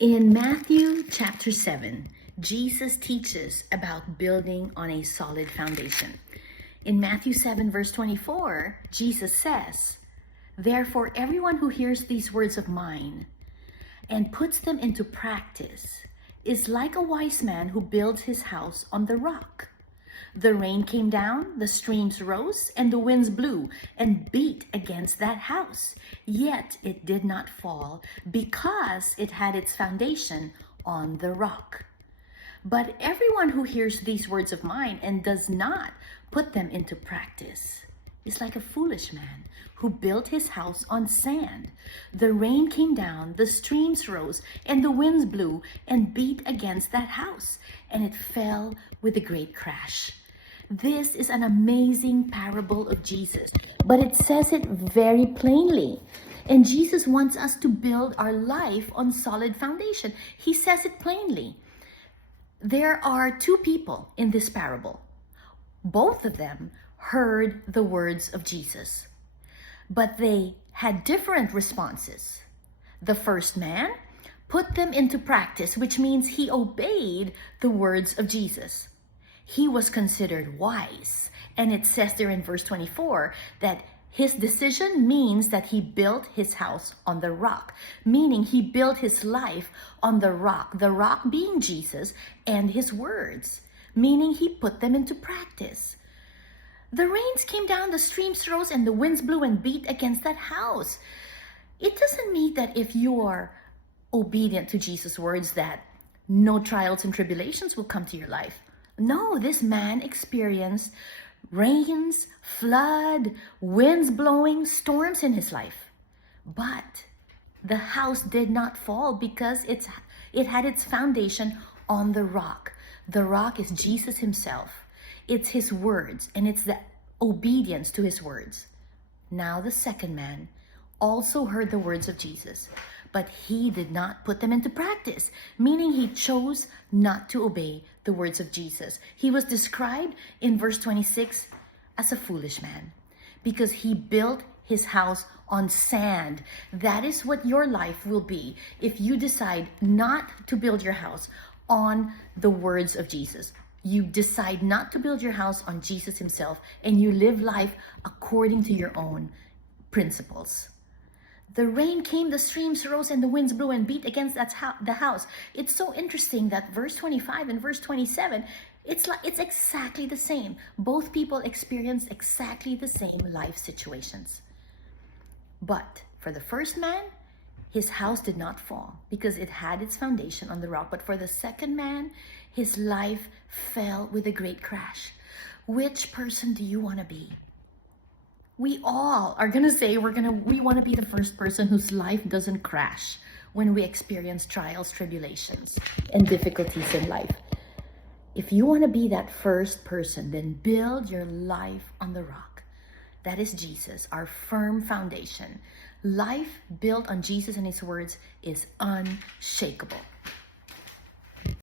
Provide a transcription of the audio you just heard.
In Matthew chapter 7, Jesus teaches about building on a solid foundation. In Matthew 7, verse 24, Jesus says, "Therefore, everyone who hears these words of mine and puts them into practice is like a wise man who builds his house on the rock. The rain came down, the streams rose, and the winds blew and beat against that house. Yet it did not fall because it had its foundation on the rock. But everyone who hears these words of mine and does not put them into practice is like a foolish man who built his house on sand. The rain came down, the streams rose, and the winds blew and beat against that house, and it fell with a great crash." This is an amazing parable of Jesus, but it says it very plainly. And Jesus wants us to build our life on solid foundation. He says it plainly. There are two people in this parable. Both of them heard the words of Jesus, but they had different responses. The first man put them into practice, which means he obeyed the words of Jesus. He was considered wise. And it says there in verse 24 that his decision means that he built his house on the rock, meaning he built his life on the rock being Jesus and his words, meaning he put them into practice. The rains came down, the streams rose, and the winds blew and beat against that house. It doesn't mean that if you are obedient to Jesus' words that no trials and tribulations will come to your life. No, this man experienced rains, flood, winds blowing, storms in his life. But the house did not fall because it had its foundation on the rock. The rock is Jesus himself. It's his words, and it's the obedience to his words. Now the second man also heard the words of Jesus, but he did not put them into practice, meaning he chose not to obey the words of Jesus. He was described in verse 26 as a foolish man because he built his house on sand. That is what your life will be if you decide not to build your house on the words of Jesus. You decide not to build your house on Jesus himself, and you live life according to your own principles. The rain came, the streams rose, and the winds blew and beat against the house. It's so interesting that verse 25 and verse 27, it's exactly the same. Both people experienced exactly the same life situations. But for the first man, his house did not fall because it had its foundation on the rock. But for the second man, his life fell with a great crash. Which person do you want to be? We all are going to say we want to be the first person whose life doesn't crash when we experience trials, tribulations, and difficulties in life. If you want to be that first person, then build your life on the rock. That is Jesus, our firm foundation. Life built on Jesus and his words is unshakable.